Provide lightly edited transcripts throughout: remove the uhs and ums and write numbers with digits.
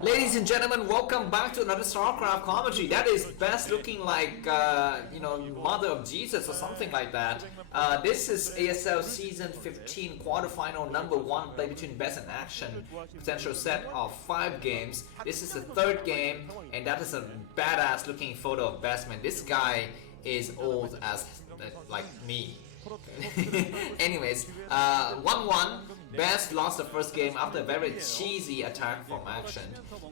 Ladies and gentlemen, welcome back to another Starcraft commentary. That is best looking like, Mother of Jesus or something like that. This is ASL Season 15 Quarterfinal number 1 play between Best and Action. Potential set of 5 games. This is the 3rd game, and that is a badass looking photo of Best. Man, this guy is old as like me. Anyways, 1-1. Best lost the first game after a very cheesy attack from Action,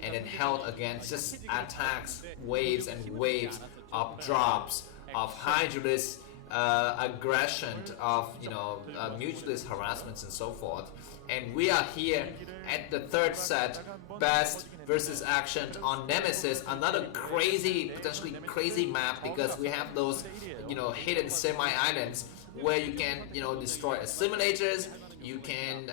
and then held against just attacks, waves and waves of drops, of Hydralis aggression, of mutualist harassments and so forth. And we are here at the 3rd set, Best versus Action on Nemesis, another crazy, potentially crazy map, because we have those hidden semi-islands where you can destroy assimilators, you can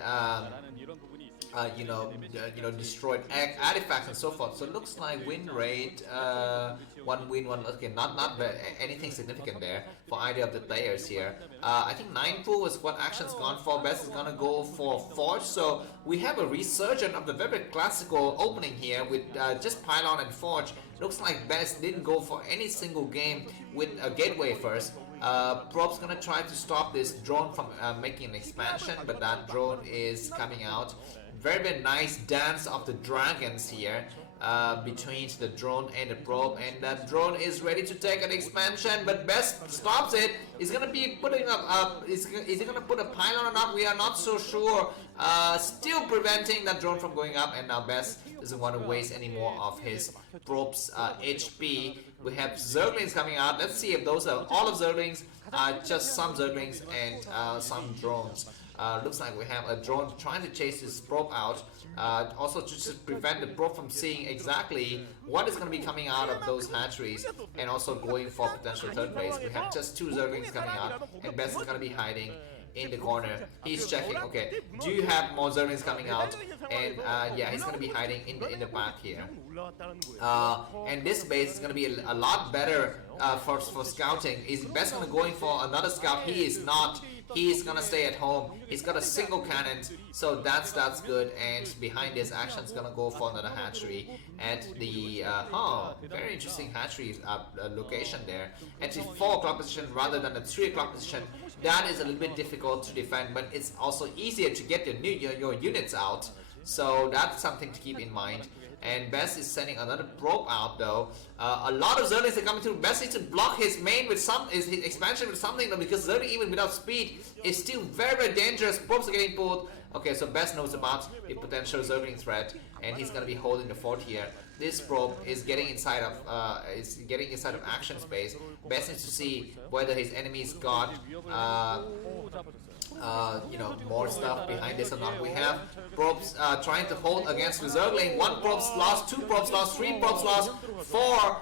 destroy artifacts and so forth. So it looks like win rate, 1 win, 1 loss. Okay, not anything significant there for either of the players here. I think 9 pool is what Action's gone for. Best is gonna go for Forge. So we have a resurgence of the very classical opening here with just Pylon and Forge. Looks like Best didn't go for any single game with a gateway first. Prob's gonna try to stop this drone from making an expansion, but that drone is coming out. Very nice dance of the dragons here between the drone and the probe, and that drone is ready to take an expansion, but Best stops it. He's gonna be putting up, is he gonna put a pylon or not? We are not so sure. Still preventing that drone from going up, and now Best doesn't want to waste any more of his probe's HP. We have Zerglings coming out. Let's see if those are all of Zerglings, just some Zerglings and some drones. Looks like we have a drone trying to chase this probe out, also to just prevent the probe from seeing exactly what is going to be coming out of those hatcheries, and also going for potential 3rd base. We have just 2 Zerglings coming out, and Best is going to be hiding in the corner. He's checking, okay, do you have more Zerglings coming out? And yeah, he's going to be hiding in the back here. And this base is going to be a lot better for scouting. Is Best going to go in for another scout? He is not. He's gonna stay at home. He's got a single cannon, so that's good. And behind this, Action's gonna go for another hatchery at the very interesting hatchery location there. At the 4 o'clock position rather than the 3 o'clock position. That is a little bit difficult to defend, but it's also easier to get your units out. So that's something to keep in mind. And Best is sending another probe out though. A lot of Zerglings are coming through. Best needs to block his main with his expansion with something though, because Zergling even without speed is still very dangerous. Probes are getting pulled. Okay, so Best knows about the potential Zergling threat, and he's gonna be holding the fort here. This probe is getting inside of Action space. Best needs to see whether his enemies got more stuff behind this or not. We have probes trying to hold against the Zergling. 1 probe's lost, 2 probes lost, 3 probes lost, 4,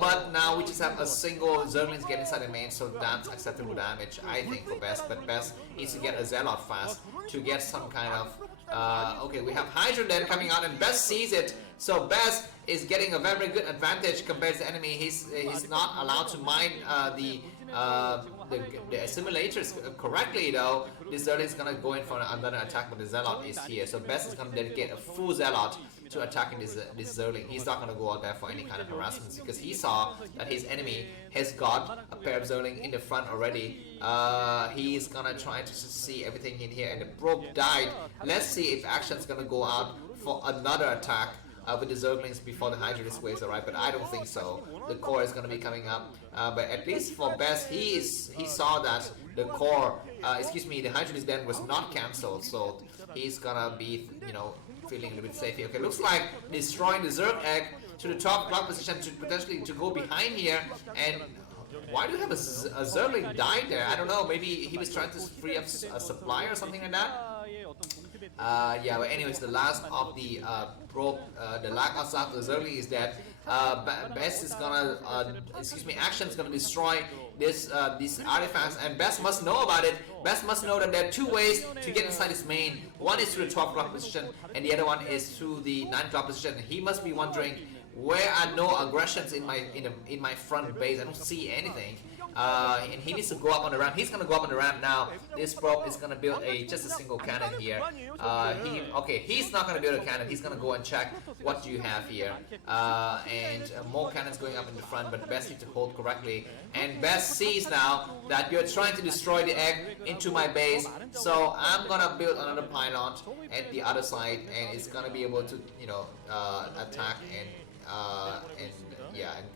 but now we just have a single Zerglings get inside the main, so that's acceptable damage, I think, for Best. But Best needs to get a Zelle out fast to get some kind of okay, we have Hydra then coming out, and Best sees it. So Best is getting a very good advantage compared to the enemy. He's not allowed to mine the assimilators correctly though. This Zerling is gonna go in for another attack, but the Zealot is here. So Best is gonna dedicate a full Zealot to attacking this Zerling. He's not gonna go out there for any kind of harassment, because he saw that his enemy has got a pair of Zerling in the front already. He's gonna try to see everything in here, and the probe died. Let's see if Action's gonna go out for another attack with the Zerglings before the Hydralis waves arrive, but I don't think so. The core is going to be coming up, but at least for Best, he saw that the core, the Hydralis den was not cancelled, so he's gonna be, feeling a little bit safe here. Okay, looks like destroying the Zerg egg to the top block position to potentially to go behind here. And why do you have a Zerling die there? I don't know, maybe he was trying to free up a supply or something like that. Yeah, but anyways, the last of the probe, the last of the Zerling is that Best is gonna, Action's gonna destroy these artifacts, and Best must know about it. Best must know that there are 2 ways to get inside his main. One is through the 12 o'clock position, and the other one is through the 9 o'clock position. He must be wondering Where are no aggressions in my front base? I don't see anything. And he needs to go up on the ramp. He's gonna go up on the ramp now. This probe is gonna build just a single cannon here. He's not gonna build a cannon. He's gonna go and check what you have here. And more cannons going up in the front, but Best needs to hold correctly. And Best sees now that you're trying to destroy the egg into my base, so I'm gonna build another pylon at the other side, and it's gonna be able to, you know, attack and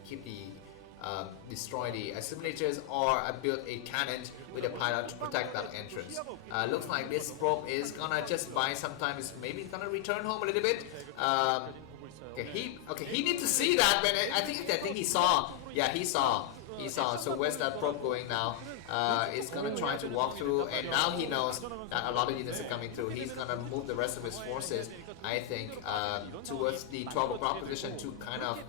keep the destroy the assimilators, or build a cannon with a pylon to protect that entrance. Looks like this probe is gonna just buy some time. Is maybe gonna return home a little bit. He needs to see that, but I think he saw. Yeah, he saw. So where's that probe going now? Is gonna try to walk through, and now he knows that a lot of units are coming through. He's gonna move the rest of his forces, I think, towards the 12 o'clock position to kind of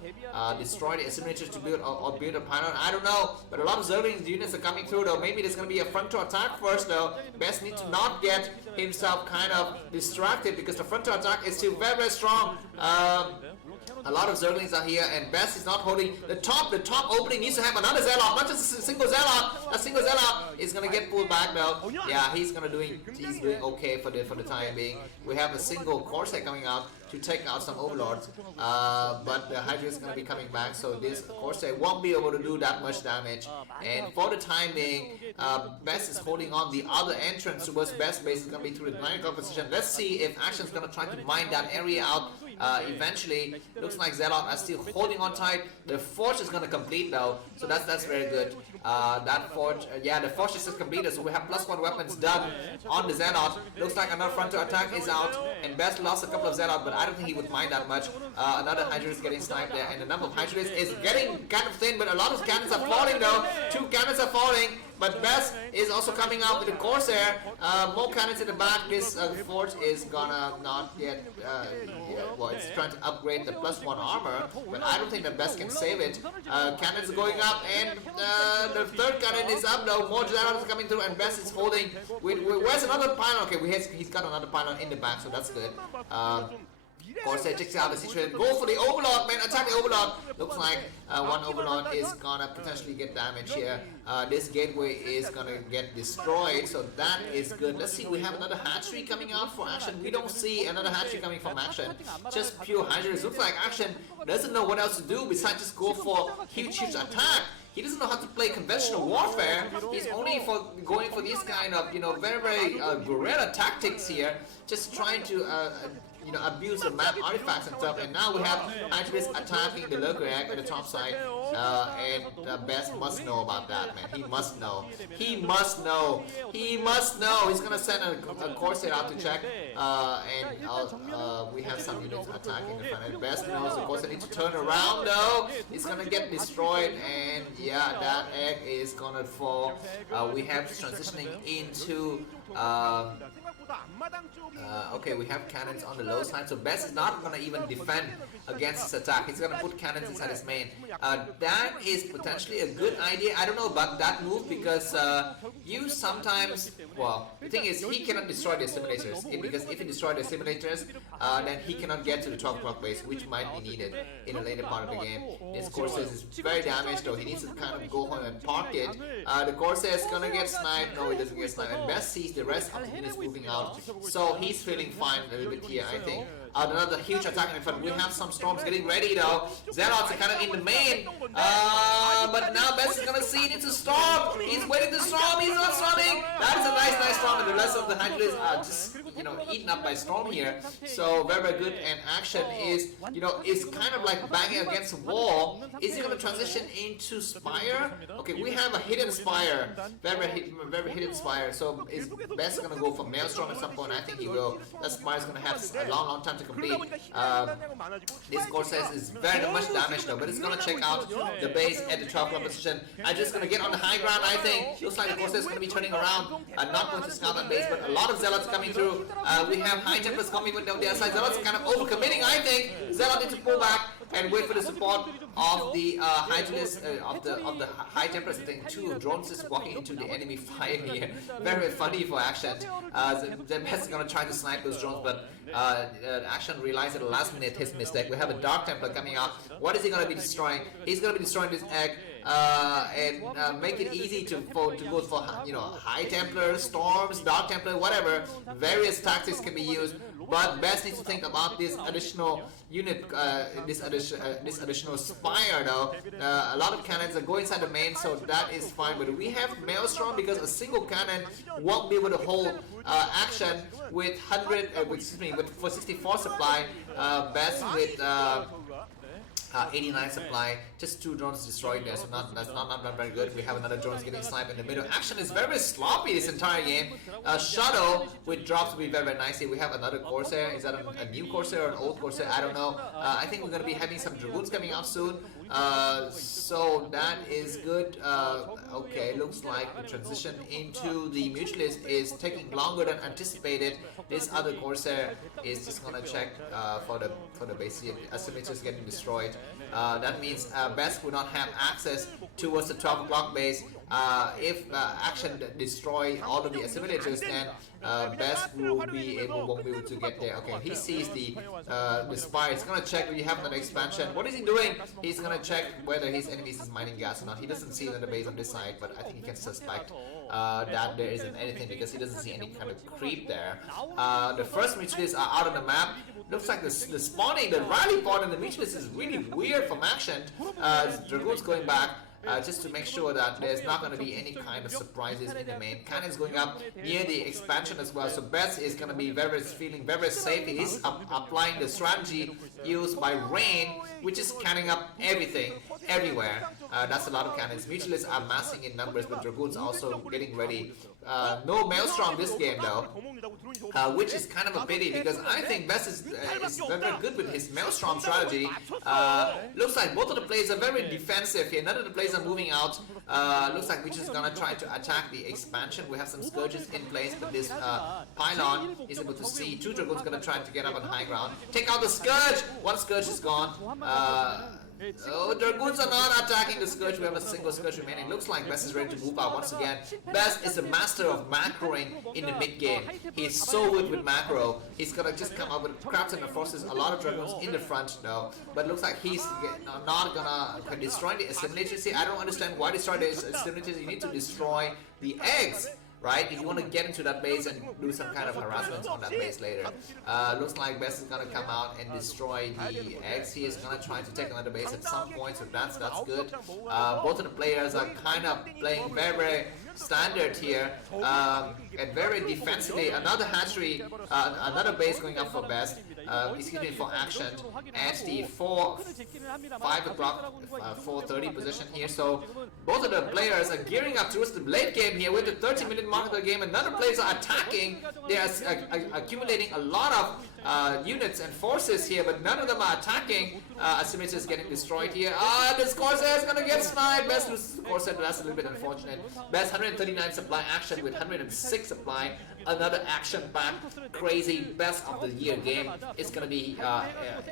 destroy the assimilators to build or build a pylon. I don't know, but a lot of Zerglings units are coming through though. Maybe there's gonna be a frontal attack first though. Best needs to not get himself kind of distracted, because the frontal attack is still very, very strong. A lot of Zerglings are here, and Best is not holding the top. The top opening needs to have another Zealot, not just a single Zealot. A single Zealot is gonna get pulled back though. Yeah, he's doing okay for the time being. We have a single Corsair coming out to take out some Overlords, but the Hydra is gonna be coming back, so this Corsair won't be able to do that much damage. And for the time being, Best is holding on. The other entrance towards Best base is gonna be through the 9 o'clock position. Let's see if Action's gonna try to mine that area out. Eventually, looks like Zealot are still holding on tight. The forge is gonna complete though, so that's very good. That forge, the forge is just completed, so we have +1 weapons done on the Zealot. Looks like another frontal attack is out, and Best lost a couple of Zealot, but I don't think he would mind that much. Another Hydra is getting sniped there, and the number of Hydras is getting kind of thin, but a lot of cannons are falling though. 2 cannons are falling, but Best is also coming out with the Corsair. More cannons in the back. This forge is gonna not get, it's trying to upgrade the +1 armor, but I don't think that Best can save it. Cannons going up, and the third cannon is up now. More Zealots are coming through, and Best is holding. Where's another pylon? Okay, he's got another pylon in the back, so that's good. Corsair checks out the situation. Go for the Overlord, man. Attack the Overlord. Looks like one Overlord is gonna potentially get damage here. This gateway is gonna get destroyed, so that is good. Let's see, we have another hatchery coming out for Action. We don't see another hatchery coming from Action. Just pure Hydras. Looks like Action doesn't know what else to do besides just go for huge attack. He doesn't know how to play conventional warfare. He's only going for these kind of, very, very guerrilla tactics here. Just trying to abuse the map artifacts and stuff. And now we have Hydras attacking the lurker egg at the top side, and Best must know about that, man. He must know. He's gonna send a Corsair out to check, and we have some units attacking the front end. Best knows the Corsair needs to turn around though. It's gonna get destroyed, and yeah, that egg is gonna fall. We have transitioning into okay, we have cannons on the low side, so Best is not gonna even defend against this attack. He's gonna put cannons inside his main. That is potentially a good idea. I don't know about that move, because you sometimes, the thing is, he cannot destroy the assimilators, because if he destroys the assimilators, then he cannot get to the 12 o'clock base, which might be needed in the later part of the game. This Corsair is very damaged though. He needs to kind of go home and park it. The Corsair is gonna get sniped. No, he doesn't get sniped, and Best sees the rest of the units moving out, so he's feeling fine a little bit here, I think. Another huge attack in front. We have some storms getting ready though. Zealots are kind of in the main, but now Best is gonna see it. It's a storm. He's waiting to storm. He's not storming. That is a nice storm, and the rest of the Hydras are just eaten up by storm here. So very good. And Action is is kind of like banging against a wall. Is he gonna transition into Spire? Okay, we have a hidden Spire, very hidden Spire. So is Best gonna go for Maelstrom at some point? I think he will. That Spire is gonna have a long time to complete. This Corsair is very much damaged though, but it's gonna check out the base at the 12 o'clock position. I'm just gonna get on the high ground, I think. Looks like the Corsair is gonna be turning around. Not going to scout that base, but a lot of Zealots coming through. We have High Templars coming with their side. Zealots kind of overcommitting, I think. Zealot needs to pull back and wait for the support of the Hydras, of the High Templars. I think 2 drones is walking into the enemy fire here. Very funny for Action. The Best is gonna try to snipe those drones, but Action realized at the last minute his mistake. We have a Dark Templar coming out. What is he going to be destroying? He's going to be destroying this egg and make it easy to go for High Templar, Storms, Dark Templar, whatever. Various tactics can be used, but best needs to think about this additional unit, this additional Spire though. A lot of cannons are going inside the main, so that is fine. But we have Maelstrom because a single cannon won't be able to hold action with 64 supply. Best with 89 supply, just 2 drones destroyed there, so that's not very good. We have another drones getting sniped in the middle. Action is very sloppy this entire game. Shuttle with drops will be very nice here. We have another Corsair. Is that a new Corsair or an old Corsair? I don't know. I think we're going to be having some Dragoons coming out soon. So that is good. Okay, looks like the transition into the Mutualist is taking longer than anticipated. This other Corsair is just gonna check for the basic assimilators getting destroyed. That means Best will not have access towards the 12 o'clock base. If Action destroy all of the assimilators, then Best won't be able to get there. Okay, he sees the Spire. He's gonna check if you have another expansion. What is he doing? He's gonna check whether his enemies is mining gas or not. He doesn't see another base on this side, but I think he can suspect that there isn't anything because he doesn't see any kind of creep there. The first Mutualists are out on the map. Looks like the spawning, the rally point in the Mutualist is really weird from Action. Dragoons going back. Just to make sure that there's not going to be any kind of surprises in the main. Cannon's going up near the expansion as well, so Best is going to be feeling very safe. He's applying the strategy used by Rain, which is canning up everything, everywhere. That's a lot of cannons. Mutualists are massing in numbers, but Dragoons also getting ready. No Maelstrom this game though, which is kind of a pity because I think Best is very good with his Maelstrom strategy. Looks like both of the players are very defensive here. None of the players are moving out. Looks like we're just gonna try to attack the expansion. We have some Scourges in place, but this Pylon is able to see 2 Dragoons gonna try to get up on high ground. Take out the Scourge! 1 Scourge is gone. Oh, Dragoons are not attacking the Scourge. We have a single Scourge remaining. Looks like Best is ready to move out once again. Best is a master of macroing in the mid game. He's so good with macro. He's gonna just come up with crap and forces a lot of Dragoons in the front now. But looks like he's not gonna destroy the assimilators here. I don't understand why destroy the assimilators. You need to destroy the eggs, right? If you want to get into that base and do some kind of harassment on that base later. Looks like Best is gonna come out and destroy the eggs. He is gonna try to take another base at some point, so that's good. Both of the players are kind of playing very standard here and very defensively. Another hatchery, another base going up for Best. Excuse me, for Action at the 5 o'clock, 4:30 position here. So both of the players are gearing up towards the late game here with the 30-minute mark of the game. Another players are attacking. They are accumulating a lot of units and forces here, but none of them are attacking. Assimilators is getting destroyed here. This Corsair is gonna get sniped. Best loses Corsair, that's a little bit unfortunate. Best 139 supply. Action with 106 supply. Another action-packed, crazy best of the year game is gonna be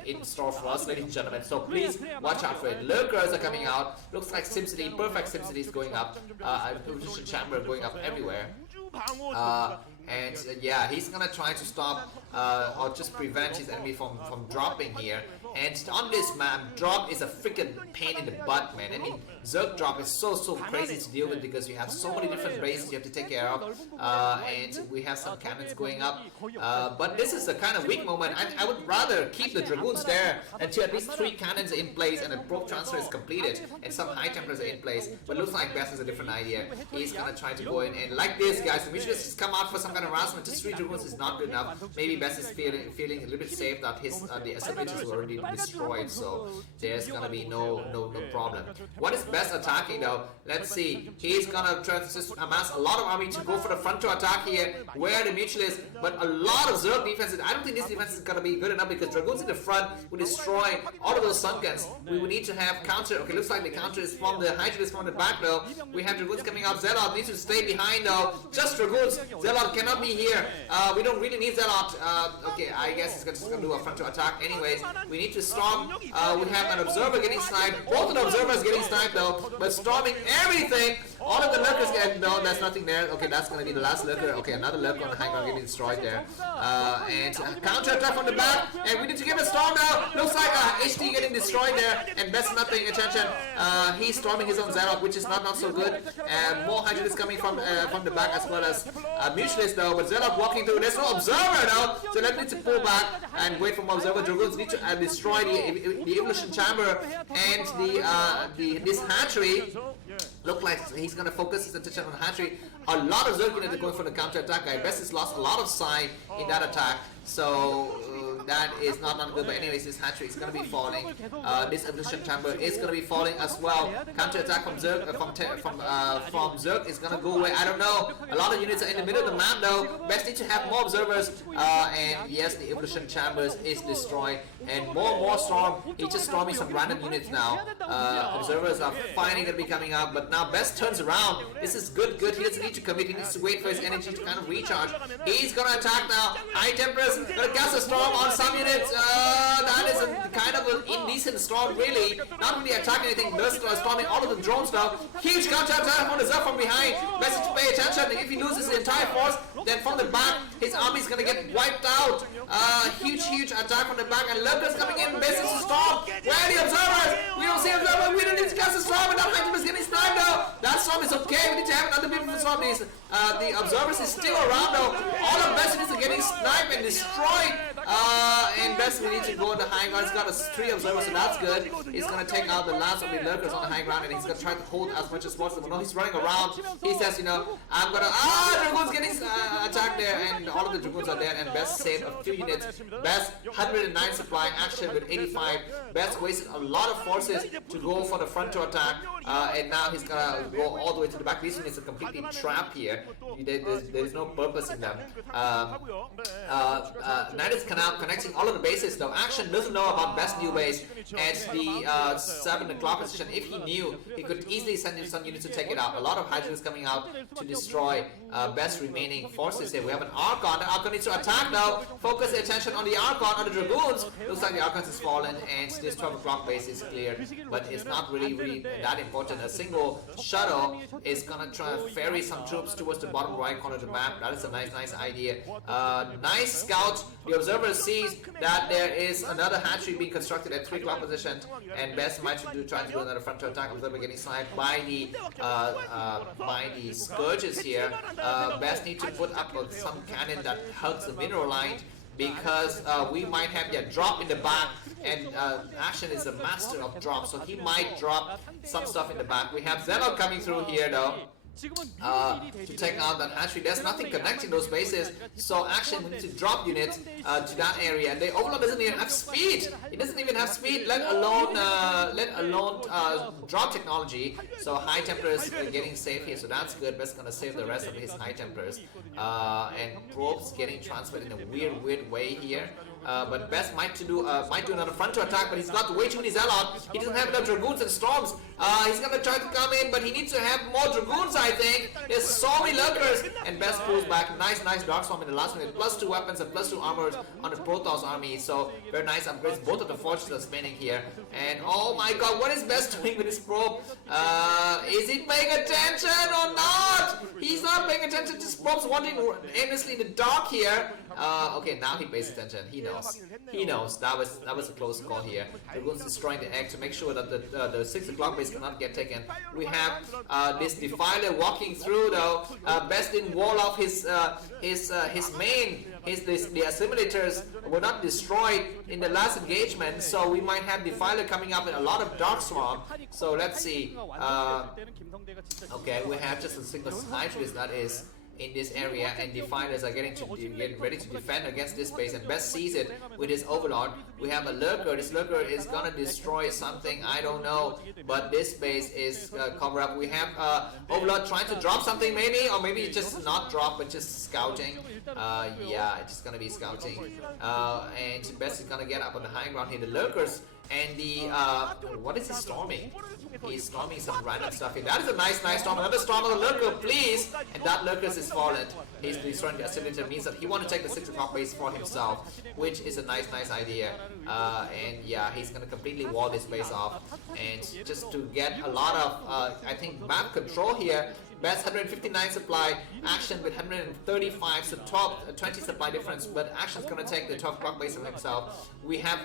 in store for us, ladies and gentlemen. So please watch out for it. Lurkers are coming out. Looks like SimCity, perfect SimCity is going up. Position Chamber going up everywhere. And yeah, he's gonna try to stop or just prevent his enemy from dropping here. And on this map, drop is a freaking pain in the butt, man. I mean, Zerg drop is so crazy to deal with because you have so many different bases you have to take care of. And we have some cannons going up. But this is a kind of weak moment. I would rather keep the Dragoons there until at least 3 cannons are in place and a probe transfer is completed and some High Templars are in place. But looks like Best has a different idea. He's gonna try to go in and like this, guys. So we should just come out for some kind of harassment. Just 3 Dragoons is not good enough. Maybe Best is feeling a little bit safe that his the assimilators were already destroyed, so there's gonna be no problem. What is Best attacking though? Let's see. He's gonna try to amass a lot of army to go for the front to attack here, where the Mutualists, but a lot of Zerg defenses. I don't think this defense is gonna be good enough because Dragoons in the front will destroy all of those Sunkens. We will need to have counter. Okay, looks like the counter is from the Hydra is from the back though. We have Dragoons coming out. Zelle needs to stay behind though. Just Dragoons. Zelle cannot be here. We don't really need Zealot. Okay, I guess he's just gonna do a frontal attack anyways. We need to storm. We have an observer getting sniped. Both of the observers getting sniped though, but storming everything. All of the lurkers get, no, there's nothing there. Okay, that's gonna be the last lurker. Okay, another lurker on the high ground getting destroyed there. And counter attack from the back, and we need to get a storm now. Looks like HD getting destroyed there, and Best not paying attention. He's storming his own Zerok, which is not so good. And more Hydra is coming from the back as well as Mutualist though, but Zerok walking through. There's no observer now, so let's need to pull back and wait for more observer. Dragoons need to destroy the evolution chamber and this hatchery. Look like he's gonna focus his attention on hatchery. A lot of Zerg units are going for the counter attack guy. Best has lost a lot of psi in that attack, so that is not good. But anyways, this hatchery is gonna be falling. This evolution chamber is gonna be falling as well. Counter attack from Zerg from Zerg is gonna go away. I don't know. A lot of units are in the middle of the map though. Best need to have more observers. And yes, the evolution chambers is destroyed. And more storm. He's just storming some random units now. Observers are finally gonna be coming up, but now Best turns around. This is good. He doesn't need to commit. He needs to wait for his energy to kind of recharge. He's gonna attack now. High Temperance gonna cast a storm on some units. That is a kind of an indecent storm, really. Not really attacking anything. Best storming all of the drones now. Huge counter attack from the Zerg from behind. Best to pay attention. If he loses his entire force, then from the back, his army is gonna get wiped out. Huge attack from the back, and Lurkers coming in. Best is to storm. Where are the observers? We don't see observers. We don't need to cast a storm, and that item is getting sniped now. That storm is okay. We need to have another beautiful storm. The observers is still around though. All of Best units are getting sniped and destroyed. And Best we need to go on the high ground. He's got 3 observers, so that's good. He's gonna take out the last of the lurkers on the high ground, and he's gonna try to hold as much as possible. No, he's running around. He says, I'm gonna Dragoons getting attacked there, and all of the Dragoons are there, and Best saved a few units. Best 109 supply action with 85. Best wasted a lot of forces to go for the frontal attack, and now he's gonna go all the way to the back. These units are completely trapped here. There's no purpose in them. Knight is connecting all of the bases though. Action doesn't know about Best new base at the 7 o'clock position. If he knew, he could easily send in some units to take it out. A lot of Hydra is coming out to destroy Best remaining forces here. We have an Archon. The Archon needs to attack now. Focus the attention on the Archon, on the Dragoons. Looks like the Archon has fallen, and this 12 o'clock base is clear, but it's not really that important. A single shuttle is gonna try to ferry some troops towards the bottom right corner of the map. That is a nice idea. Nice scout. The observer sees that there is another hatchery being constructed at 3 o'clock position, and Best might try to do another frontal attack. Observer getting sniped by the scourges here. Best need to put up some cannon that hugs the mineral line, because we might have a drop in the back, and Action is a master of drops, so he might drop some stuff in the back. We have Zelle coming through here though. To take out that hatchery. There's nothing connecting those bases, so Action needs to drop units to that area. And the Overlord doesn't even have speed. It doesn't even have speed, let alone drop technology. So High Templars is getting safe here, so that's good. Best's gonna save the rest of his High Templars. And Probes getting transferred in a weird way here. But Best might do another frontal attack, but he's got way too many Zealot. He doesn't have enough Dragoons and Storms. He's gonna try to come in, but he needs to have more Dragoons, I think. There's so many Lurkers, and Best pulls back. Nice Dark Storm in the last minute. +2 weapons and +2 armors on the Protoss army. So very nice upgrades. Both of the forges are spinning here. And oh my god, what is Best doing with his probe? Is he paying attention or not? He's not paying attention. This probe's wandering aimlessly in the dark here. Okay, now he pays attention. He knows. That was a close call here. Dragoons destroying the egg to make sure that the 6 o'clock base cannot get taken. We have this Defiler walking through though. Best didn't wall off his main. The assimilators were not destroyed in the last engagement, so we might have Defiler coming up with a lot of Dark Swarm. So let's see. Okay, we have just a single Sniper that is in this area, and Defilers are getting ready to defend against this base, and Best sees it with his Overlord. We have a Lurker. This Lurker is gonna destroy something, I don't know, but this base is covered up. We have Overlord trying to drop something maybe, or maybe just not drop but just scouting. Yeah, it's just gonna be scouting. And Best is gonna get up on the high ground here. The Lurkers And the what is he storming? He's storming some random stuff here. That is a nice storm. Another storm on the lurker, please. And that lurker is fallen. He's destroying the assimilator, means that he wants to take the 6 o'clock base for himself, which is a nice idea. And yeah, he's gonna completely wall this base off, and just to get a lot of I think map control here. Best 159 supply, Action with 135, so top 20 supply difference, but Action's gonna take the 12 clock base of himself. We have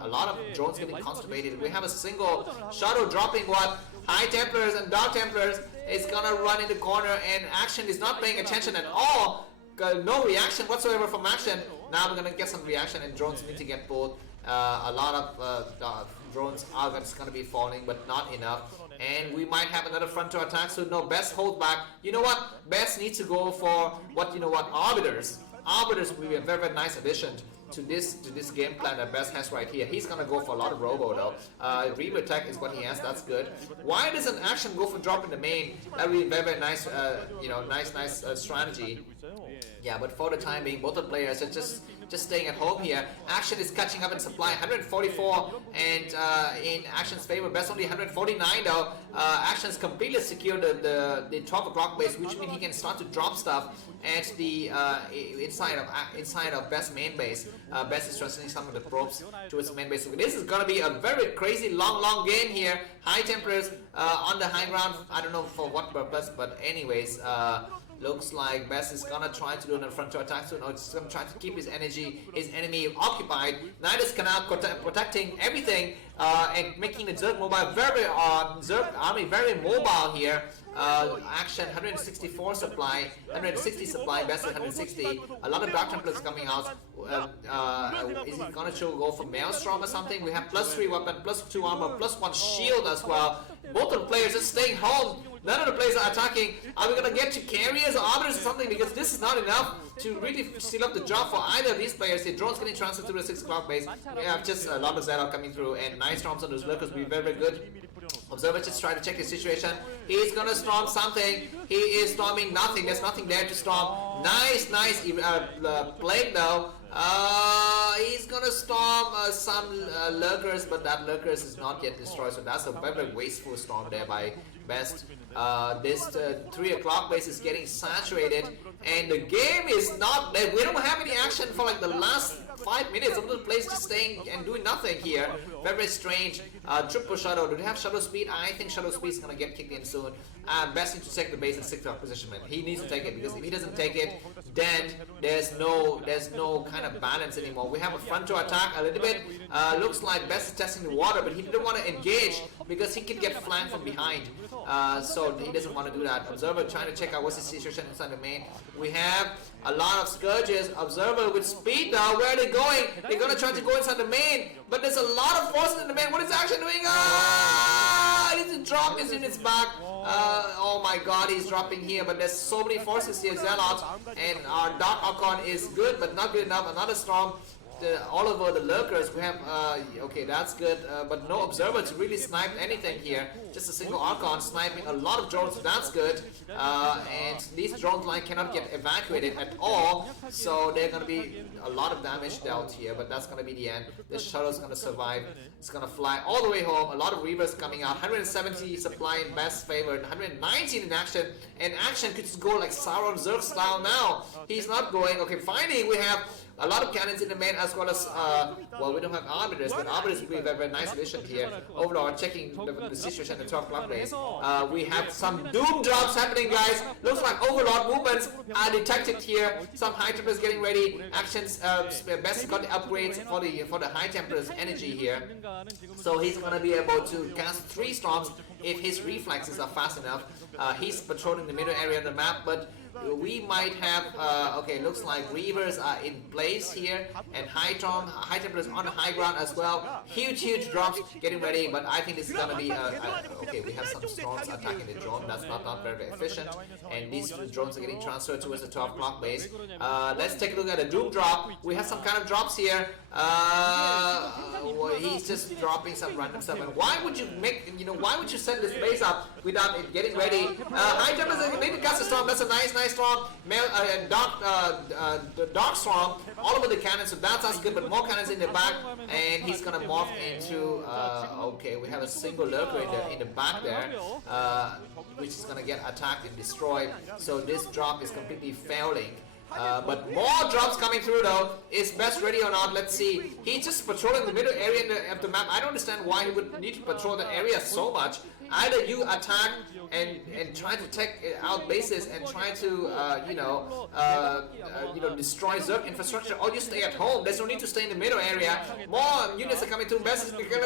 a lot of drones getting constipated. We have a single shuttle dropping what? High Templars and Dark Templars is gonna run in the corner, and Action is not paying attention at all. No reaction whatsoever from Action. Now we're gonna get some reaction, and drones need to get pulled. A lot of drones are just gonna be falling, but not enough. And we might have another frontal attack, so no, Best hold back. You know what? Best needs to go for what, you know what, Arbiters. Arbiters will be a very nice addition to this game plan that Best has right here. He's gonna go for a lot of robo though. Reaver attack is what he has, that's good. Why doesn't Action go for drop in the main? That would be very nice, you know, nice strategy. Yeah, but for the time being, both the players are just staying at home here. Action is catching up in supply, 144, and in Action's favor, Best only 149 though. Action's completely secured the 12 o'clock base, which means he can start to drop stuff at the inside of Best's main base. Best is transferring some of the probes to its main base. So this is gonna be a very crazy long game here. High Templars on the high ground. I don't know for what purpose, but anyways. Looks like Best is gonna try to do an frontal attack soon, or just gonna try to keep his enemy occupied. Nidus Canal protecting everything and making the Zerg army very mobile here. Action 164 supply, 160 supply, Best at 160. A lot of Dark Templars coming out. Is he gonna go for Maelstrom or something? We have +3 weapon, +2 armor, +1 shield as well. Both of the players are staying home. None of the players are attacking. Are we gonna get to carriers or arbiters or something? Because this is not enough to really seal up the job for either of these players. The drones getting transferred to the 6 o'clock base. We have just a lot of Zelle coming through, and nice storms on those lurkers will be very good. Observer just trying to check his situation. He's gonna storm something. He is storming nothing. There's nothing there to storm. Nice plague though. He's gonna storm some lurkers, but that lurkers is not yet destroyed, so that's a very wasteful storm there by Best. This 3 o'clock base is getting saturated, and the game is not. We don't have any action for like the last 5 minutes. Some of the players just staying and doing nothing here. Very strange. Triple shuttle. Do they have shuttle speed? I think shuttle speed is gonna get kicked in soon. Best needs to take the base in 6th position. He needs to take it, because if he doesn't take it, then there's no kind of balance anymore. We have a frontal attack a little bit. Looks like Best is testing the water, but he didn't want to engage because he could get flanked from behind. So he doesn't want to do that. Observer trying to check out what's the situation inside the main. We have a lot of Scourges. Observer with speed now. Where are they going? They're gonna try to go inside the main, but there's a lot of forces in the main. What is Action doing? He needs to drop his units back. Oh my god, he's dropping here, but there's so many forces here. Zealot and our Dark Archon is good, but not good enough. Another storm. All over the lurkers. We have okay, that's good, but no observer to really snipe anything here. Just a single Archon sniping a lot of drones. That's good, and these drone line cannot get evacuated at all, so they're gonna be a lot of damage dealt here. But that's gonna be the end. The shuttle's gonna survive. It's gonna fly all the way home. A lot of Reavers coming out. 170 supply in Best favored. 119 in Action, and Action could just go like Sauron Zerg style now. He's not going. Okay, finally we have a lot of cannons in the main, as well as, well, we don't have arbiters, but arbiters will be a very nice addition here. Overall, checking the situation at the 12 o'clock base. We have some doom drops happening, guys. Looks like Overlord movements are detected here. Some High Templars getting ready. Actions, Best got the upgrades for the High Templars energy here. So he's gonna be able to cast 3 storms if his reflexes are fast enough. He's patrolling the middle area of the map, but we might have, okay, looks like Reavers are in place here, and High Templars on the high ground as well. Huge drops getting ready, but I think this is gonna be, okay, we have some drones attacking the drone. That's not very efficient, and these drones are getting transferred towards the 12 o'clock base. Let's take a look at the Doom drop. We have some kind of drops here. He's just dropping some random stuff. And why would you why would you send this base up without it getting ready? High Templars are maybe cast a storm. That's a nice storm, dark storm all over the cannon, so that's good, but more cannons in the back, and he's gonna morph into okay, we have a single lurker in the back there, which is gonna get attacked and destroyed, so this drop is completely failing. But more drops coming through though. Is Best ready or not? Let's see. He's just patrolling the middle area of the map. I don't understand why he would need to patrol the area so much. Either you attack and try to take out bases and try to destroy Zerg infrastructure, or you stay at home. There's no need to stay in the middle area. More units are coming through. Best is because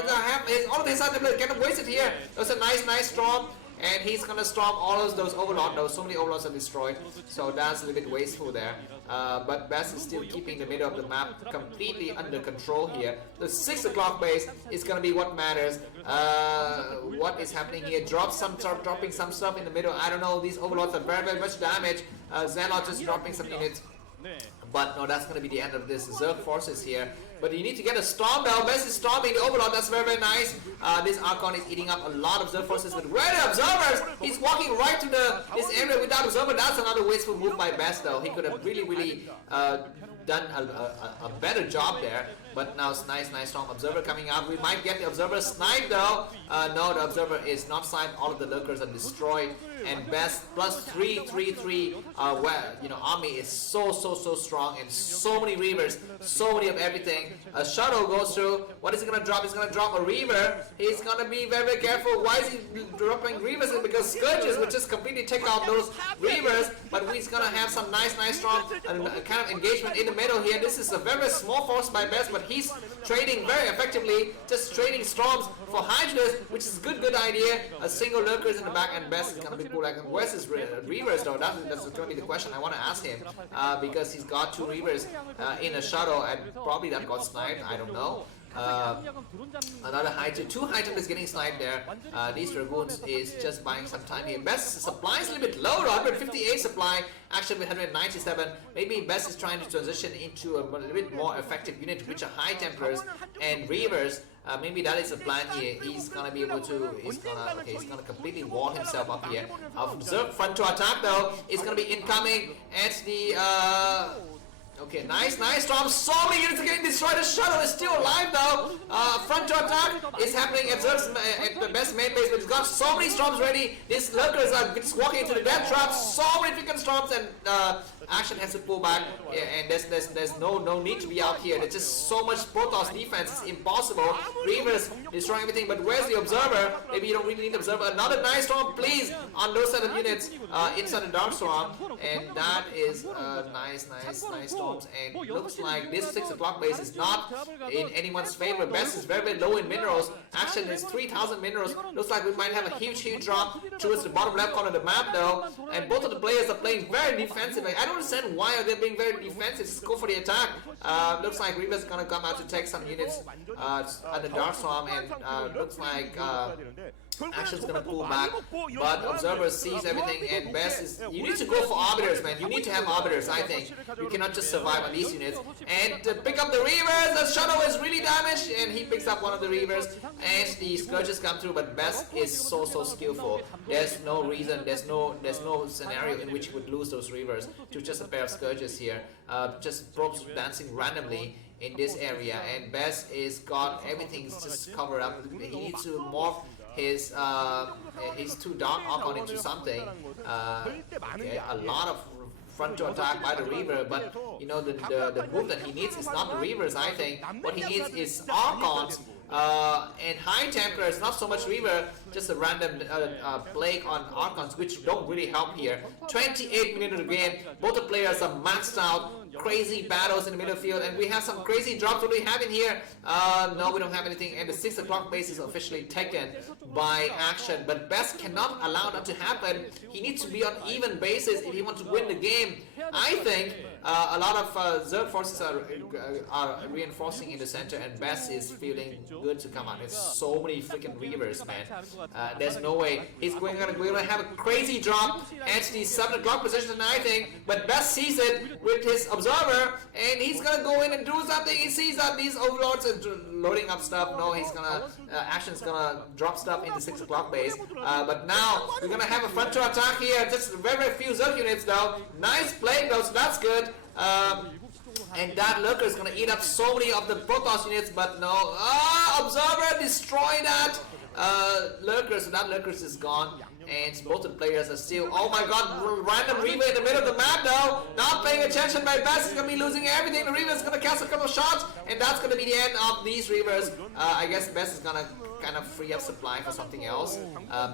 all of his items kind of wasted here. That was a nice storm. And he's gonna storm all of those overlords, though so many overlords are destroyed, so that's a little bit wasteful there. But Best is still keeping the middle of the map completely under control here. The 6 o'clock base is gonna be what matters. What is happening here? Dropping some stuff in the middle. I don't know. These overlords are very much damage. Zelle just dropping some units. But no, that's gonna be the end of this Zerg forces here. But you need to get a storm bell. Best is storming the overlord. That's very nice. This Archon is eating up a lot of Zerg forces with red observers. He's walking right to this area without observer. That's another wasteful move by Best though. He could have really done a better job there. But now it's nice storm observer coming out. We might get the observer sniped though. No, the observer is not sniped. All of the lurkers are destroyed. And Best plus 3 army is so strong, and so many reavers, so many of everything. A shuttle goes through. What is he gonna drop? He's gonna drop a reaver. He's gonna be very careful. Why is he dropping reavers? Because scourges will just completely take out those reavers. But he's gonna have some nice strong kind of engagement in the middle here. This is a very small force by Best, but he's trading very effectively, just trading storms for Hydras, which is a good idea. A single lurker is in the back, and Best is gonna be pulled. Like, where's his reavers though? That's going to be the question I want to ask him, because he's got 2 reavers in a shuttle, and probably that got sniped. I don't know. Another Hydra, 2 Hydra is getting sniped there. These Dragoons is just buying some time here. Best supply is a little bit low, 158 supply, actually with 197. Maybe Best is trying to transition into a little bit more effective unit, which are High Templars and Reavers. Maybe that is the plan here. He's gonna be able to. He's gonna completely wall himself up here. Zerg front to attack though is gonna be incoming at the. Okay, nice storm. So many units are getting destroyed. The shuttle is still alive though. Front to attack is happening at Zerg's at the Best main base, but it's got so many storms ready. These lurkers are just walking into the death trap. So many freaking storms, and Action has to pull back. Yeah, and there's no need to be out here. There's just so much Protoss defense. It's impossible. Reavers destroying everything, but where's the observer? Maybe you don't really need the observer. Another nice storm, please, on those 7 units inside the dark storm, and that is nice storms. And looks like this 6 o'clock base is not in anyone's favor. Best is very low in minerals. Action is 3,000 minerals. Looks like we might have a huge drop towards the bottom left corner of the map though. And both of the players are playing very defensively. I don't understand why are they being very defensive. Just go for the attack. Looks like Reaver's gonna come out to take some units at the dark storm, and looks like Action's gonna pull back, but Observer sees everything, and Best is. You need to go for arbiters, man. You need to have arbiters, I think. You cannot just survive on these units. And to pick up the Reavers, the shuttle is really damaged, and he picks up one of the Reavers, and the Scourges come through, but Best is so skillful. There's no reason, there's no scenario in which he would lose those Reavers to just a pair of Scourges here. Just probes dancing randomly in this area, and Best is got everything just covered up. He needs to morph his 2 dark Archon into something. Okay, a lot of front to attack by the Reaver, but you know the move that he needs is not the Reavers. I think what he needs is Archons and High Templars, not so much Reaver, just a random plague on Archons, which don't really help here. 28 minutes of the game, both the players are maxed out. Crazy battles in the middle field, and we have some crazy drops. What do we have in here? No, we don't have anything, and the 6 o'clock base is officially taken by Action, but Best cannot allow that to happen. He needs to be on even basis if he wants to win the game. I think A lot of Zerg forces are reinforcing in the center, and Best is feeling good to come out. There's so many freaking Reavers, man. There's no way he's going to have a crazy drop at the 7 o'clock position tonight, I think. But Best sees it with his observer, and he's gonna go in and do something. He sees that these overlords are loading up stuff. No, he's gonna Action's gonna drop stuff in the 6 o'clock base. But now we're gonna have a front to attack here. Just very few Zerg units though. Nice play though, so that's good. And that lurker is gonna eat up so many of the Protoss units, but no. Observer destroy that lurker, so that lurker is gone. And both the players are still, oh my god, random Reaver in the middle of the map though. Not paying attention by Best is going to be losing everything. The Reaver is going to cast a couple of shots, and that's going to be the end of these Reavers. I guess Best is going to kind of free up supply for something else.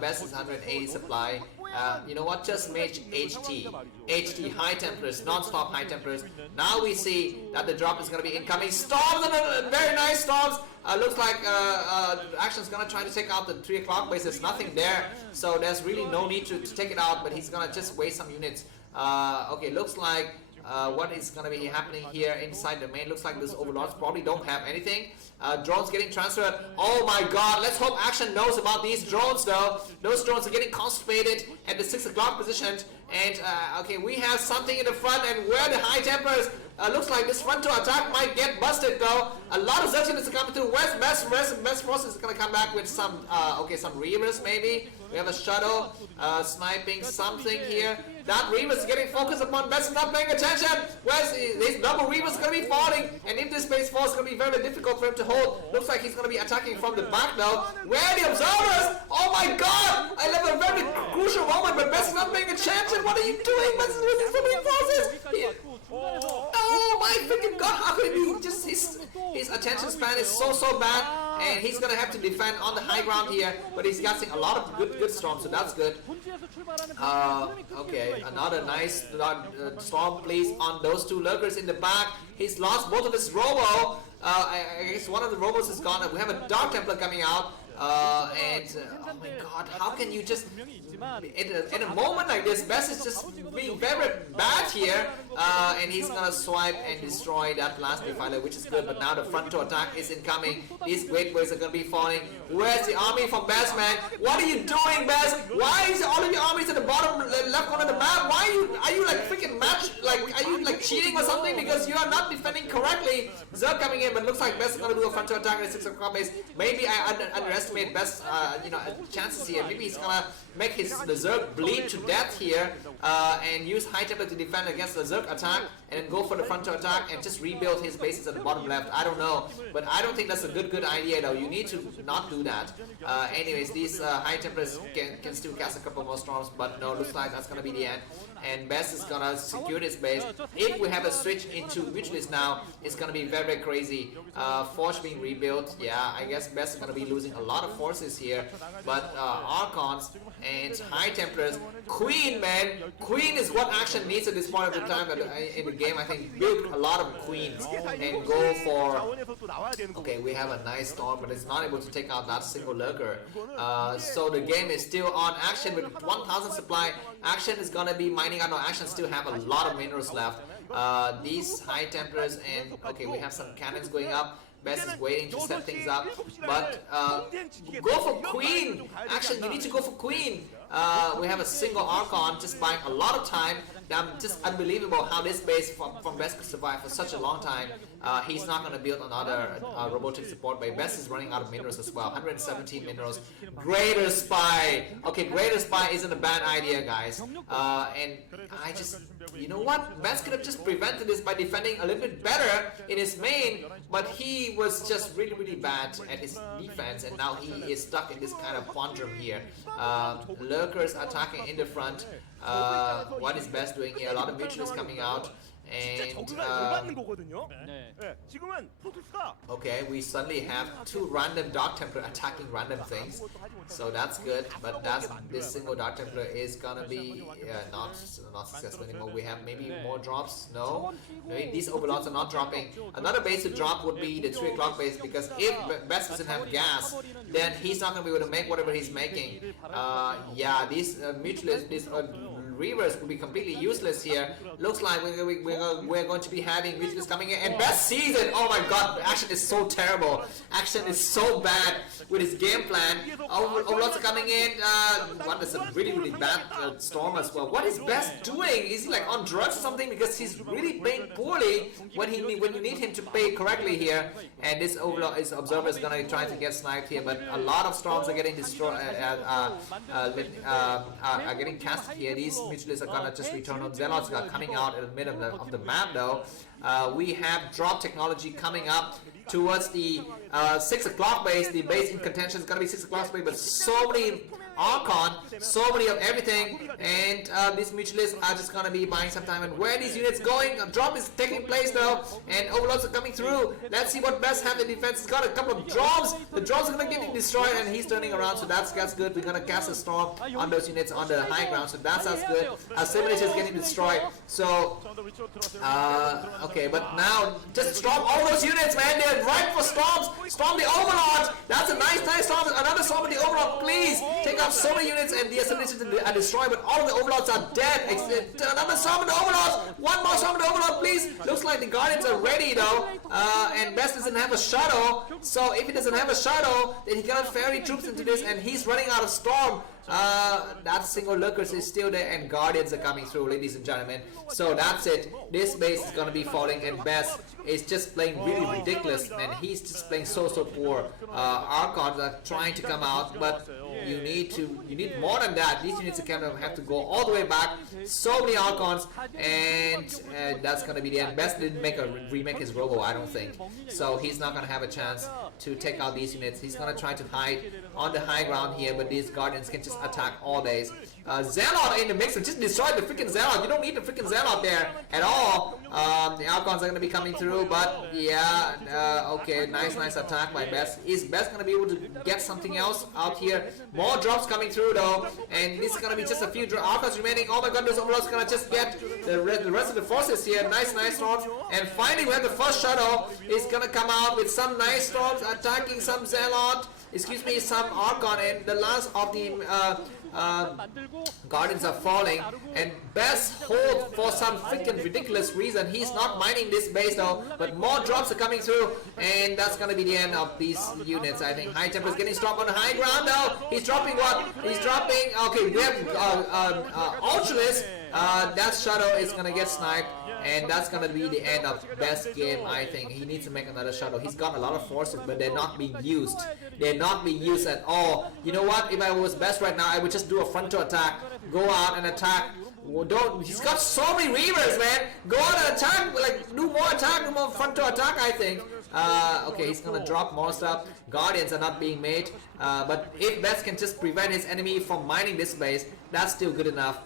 Best is 180 supply. You know what, just mage HT, High Templars, non-stop High Templars. Now we see that the drop is going to be incoming. Storms, and very nice storms. Looks like Action's gonna try to take out the 3 o'clock base. There's nothing there, so there's really no need to take it out, but he's gonna just waste some units. Okay, looks like what is gonna be happening here inside the main. Looks like these overlords probably don't have anything. Drones getting transferred. Oh my god, let's hope Action knows about these drones though. Those drones are getting constipated at the 6 o'clock position. And okay, we have something in the front, and where the High Templars, looks like this front to attack might get busted though. A lot of Zerg units are coming through. West Forces is gonna come back with some okay, some Reavers maybe. We have a shuttle sniping something here. That Reaver is getting focused upon. Best is not paying attention. Where's these double Reavers gonna be falling, and if this base falls, it's gonna be very difficult for him to hold. Looks like he's gonna be attacking from the back now. Where are the observers? Oh my god! I love a very crucial moment, but Best is not paying attention. What are you doing? Best is losing so many forces. Oh my freaking god! How could he just his attention span is so bad, and he's gonna have to defend on the high ground here. But he's getting a lot of good storms, so that's good. Okay, another nice storm please on those 2 lurkers in the back. He's lost both of his robo. I guess one of the robos is gone. We have a Dark Templar coming out. Oh my god, how can you just in a moment like this, Best is just being very bad here, and he's gonna swipe and destroy that last defiler, which is good. But now the front to attack is incoming. These great waves are gonna be falling. Where's the army from Best, man? What are you doing, Best? Why is all of your armies at the bottom left corner of the map? Why are you like freaking are you like cheating or something, because you are not defending correctly? Zerg coming in, but looks like Best is gonna do a front to attack at the 6 o'clock base. Maybe I underestimate Best chances here. Maybe he's gonna make the Zerg bleed to death here, and use High Templar to defend against the Zerg attack, and then go for the front to attack and just rebuild his bases at the bottom left. I don't know, but I don't think that's a good idea though. You need to not do that. Anyways, these High Templars can still cast a couple more storms, but no, looks like that's gonna be the end. And Best is gonna secure this base. If we have a switch into Mutualist now, it's gonna be very crazy. Forge being rebuilt. Yeah, I guess Best is gonna be losing a lot of forces here. But Archons and High Templars, Queen, man, Queen is what Action needs at this point of the time in the game. I think build a lot of Queens and go for. Okay, we have a nice storm, but it's not able to take out that single lurker. So the game is still on. Action with 1,000 supply. Action is gonna be mining. I know Action still have a lot of minerals left. These High Templars, and okay, we have some cannons going up. Best is waiting to set things up, but go for Queen. Action, you need to go for Queen. We have a single Archon just buying a lot of time. Just unbelievable how this base from Best could survive for such a long time. He's not going to build another robotic support, but Best is running out of minerals as well. 117 minerals. Greater Spy. Okay, Greater Spy isn't a bad idea, guys. And I just, you know what? Best could have just prevented this by defending a little bit better in his main, but he was just really bad at his defense, and now he is stuck in this kind of quandrum here. Lurkers attacking in the front. What is Best doing here? A lot of mutualists coming out. And okay, we suddenly have 2 random Dark Templar attacking random things, so that's good. But this single Dark Templar is gonna be not successful anymore. We have maybe more drops. No, maybe these overlords are not dropping. Another base to drop would be the 3 o'clock base, because if Best doesn't have gas, then he's not gonna be able to make whatever he's making. Yeah, these mutualists, these Reavers will be completely useless here. Looks like we're going to be having Mutualists coming in, and best season. Oh my god, Action is so terrible. Action is so bad with his game plan. Overlords are coming in. What is a really bad Storm as well. What is Best doing? Is he like on drugs or something? Because he's really playing poorly when you need him to play correctly here. And this Overlord, his Observer is gonna try to get sniped here, but a lot of Storms are getting destroyed, are getting casted here. These Mutualists are gonna just return home. Zealots are coming out in the middle of the map though. We have drop technology coming up towards the 6 o'clock base. The base in contention is gonna be 6 o'clock base, but so many Archon, so many of everything, and these Mutualists are just gonna be buying some time. And where are these units going? A drop is taking place though, and Overlords are coming through. Let's see what Best have in defense. He's got a couple of drops. The drops are gonna get destroyed, and he's turning around, so that's good. We're gonna cast a storm on those units on the high ground, so that's good. Simulation is getting destroyed. So okay, but now just storm all those units, man. They're right for storms. Storm the Overlords. That's a nice storm. Another storm with the Overlord, please. Take out so many units, and the assimilations are destroyed, but all of the Overlords are dead. Another storm with the Overlords. One more storm with the Overlord, please. Looks like the Guardians are ready though, and Best doesn't have a shuttle. So if he doesn't have a shuttle, then he cannot ferry troops into this, and he's running out of storm. That single lurkers is still there, and Guardians are coming through, ladies and gentlemen. So that's it. This base is gonna be falling, and Best is just playing really ridiculous, and he's just playing so poor. Archons are trying to come out, but you need more than that. These units have to go all the way back. So many Archons, and that's gonna be the end. Best didn't remake his Robo, I don't think. So he's not gonna have a chance to take out these units. He's gonna try to hide on the high ground here, but these Guardians can just attack all days. Zealot in the mix, just destroyed the freaking Zealot. You don't need the freaking Zealot there at all. The Archons are gonna be coming through, but yeah, okay, nice attack by Best. Is Best gonna be able to get something else out here? More drops coming through though, and this is gonna be just a few Archons remaining. Oh my god, those Overlords gonna just get the rest of the forces here. Nice storms, and finally we have the first shuttle. Is gonna come out with some nice storms attacking some Zealot. Excuse me, some Archon, and the last of the Guardians are falling, and Best hold for some freaking ridiculous reason. He's not mining this base though, but more drops are coming through, and that's gonna be the end of these units. I think High Temper is getting stopped on the high ground though. He's dropping what? He's dropping. Okay, we have Ultralist. That shuttle is gonna get sniped, and that's gonna be the end of Best game. I think he needs to make another shuttle. He's got a lot of forces, but they're not being used. They're not being used at all. You know what? If I was Best right now, I would just do a frontal attack. Go out and attack. He's got so many Reavers, man. Go out and attack. Like, do more attack, do more frontal attack, I think. Okay, he's gonna drop more stuff. Guardians are not being made. But if Best can just prevent his enemy from mining this base, that's still good enough.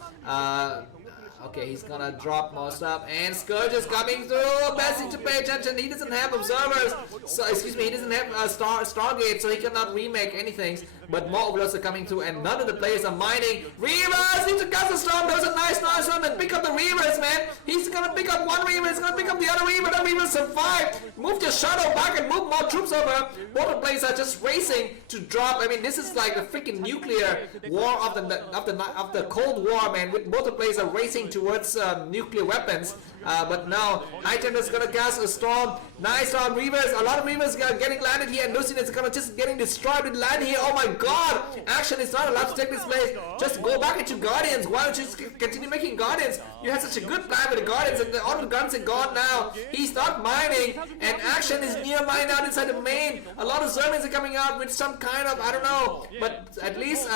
Okay, he's gonna drop more stuff, and Scourge is coming through. Best need to pay attention. He doesn't have observers, so excuse me, he doesn't have Stargate, so he cannot remake anything. But more Overlords are coming through, and none of the players are mining. Reavers need to cast a storm. There's a nice storm, and pick up the Reavers, man. He's gonna pick up one Reaver. He's gonna pick up the other Reaver. The Reaver survived. Move your shuttle back and move more troops over. Both the players are just racing to drop. I mean, this is like a freaking nuclear war of the Cold War, man. With both the players are racing towards nuclear weapons. But now High Temper is gonna cast a storm. Nice storm, Reavers. A lot of Reavers are getting landed here, and Lucian is gonna just getting destroyed with land here. Oh my god! Action is not allowed to take this place. Just go back into Guardians. Why don't you just continue making Guardians? You had such a good plan with the Guardians, and all the guns are gone now. He's not mining, and Action is near mine out inside the main. A lot of Zermans are coming out with some kind of, I don't know, but at least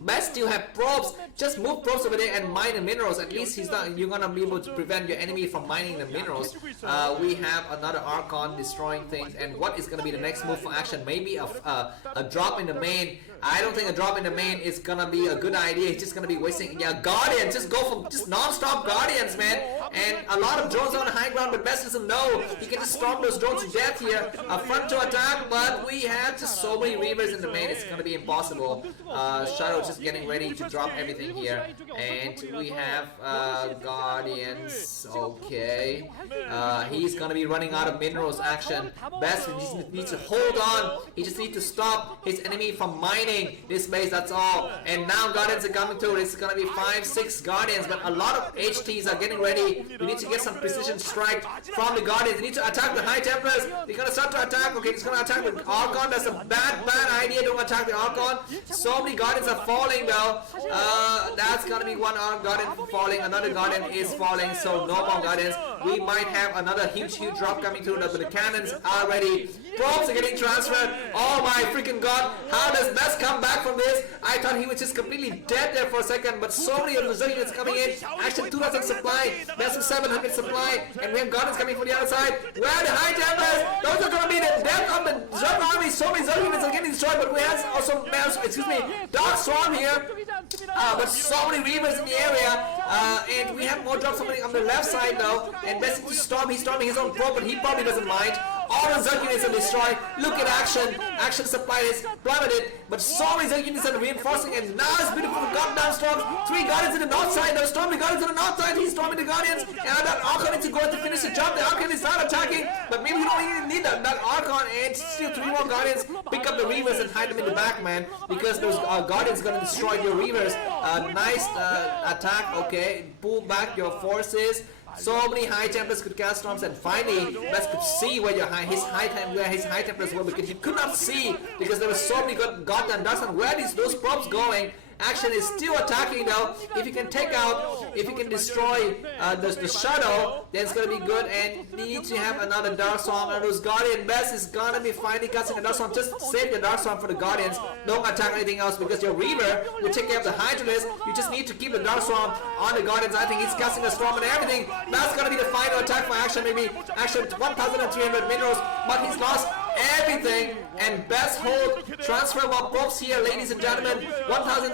Best you have probes. Just move probes over there and mine the minerals. At least you're gonna be able to prevent your enemy from mining the minerals. We have another Archon destroying things, and what is gonna be the next move for Action? Maybe a drop in the main. I don't think a drop in the main is gonna be a good idea. He's just gonna be wasting. Yeah, Guardians. Just go for just non-stop Guardians, man. and a lot of drones on the high ground, but Best doesn't know. He can just storm those drones to death here. A front to attack, but we have just so many Reavers in the main, it's gonna be impossible. Shadow just getting ready to drop everything here, and we have Guardians. Okay, he's gonna be running out of minerals action. Best needs to hold on. He just needs to stop his enemy from mining this base, that's all. And now Guardians are coming through. It's gonna be 5-6 Guardians, but a lot of HTs are getting ready. We need to get some precision strike from the Guardians. They need to attack the High Templars. They're gonna start to attack. Okay, he's gonna attack with Archon. That's a bad idea. Don't attack the Archon. So many Guardians are falling though. That's gonna be one Guardian falling. Another Guardian is falling. So no more Guardians. We might have another huge drop coming through, but the cannons are ready. Probes are getting transferred. Oh my freaking god. How does Best come back from this? I thought he was just completely dead there for a second, but so many of the Zelle units coming in. Action 2000 supply. Best with 700 supply. And we have Guardians coming from the other side. Where are the High Templars? Those are going to be the death of the Zerg army. So many Zelle units are getting destroyed, but we have also, Dark Swarm here. But so many Reavers in the area. And we have more drops on the left side now. And Best to storm. He's storming his own probe, but he probably doesn't mind. All the Zerg units are destroyed. Look at Action. Action supply is plummeted, but so many Zerg units are reinforcing, and now it's beautiful goddamn storms. 3 Guardians in the north side. Now storming the Guardians on the north side. He's storming the Guardians, and that Archon needs to go to finish the job. The Archon is not attacking, but maybe we don't even need that Archon, and still 3 more Guardians. Pick up the Reavers and hide them in the back, man, because those Guardians are gonna destroy your Reavers. Nice attack. Okay, pull back your forces. So many High Templars could cast storms, and finally Best could see where his High Templars were, because you could not see because there were so many goddamn dust. And where is those probes going? Action is still attacking now. If you can destroy the Shadow, then it's gonna be good. And you need to have another Dark Swarm, and those Guardian Best is gonna be finally casting a Dark Swarm. Just save the Dark Swarm for the Guardians. Don't attack anything else, because your Reaver will take care of the Hydralisk. You just need to keep the Dark Swarm on the Guardians. I think he's casting a Storm and everything. That's gonna be the final attack for Action. Maybe Action 1,300 minerals, but he's lost everything. And Best hold transfer more probes here, ladies and gentlemen. 1,000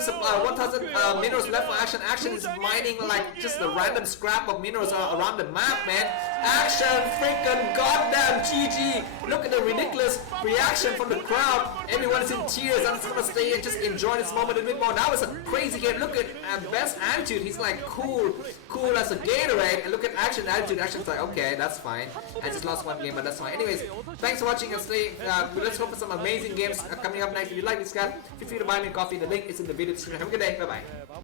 minerals left for Action. Action is mining like just a random scrap of minerals around the map, man. Action freaking goddamn GG. Look at the ridiculous reaction from the crowd. Everyone is in tears. I'm just gonna stay and just enjoy this moment a bit more. That was a crazy game. Look at Best's attitude. He's like cool as a Gatorade. And look at Action attitude. Action's like, okay, that's fine. I just lost one game, but that's fine. Anyways, thanks for watching and stay. Let's hope for some amazing games coming up next. If you like this guy, feel free to buy me a coffee. The link is in the video description. Have a good day. Bye bye.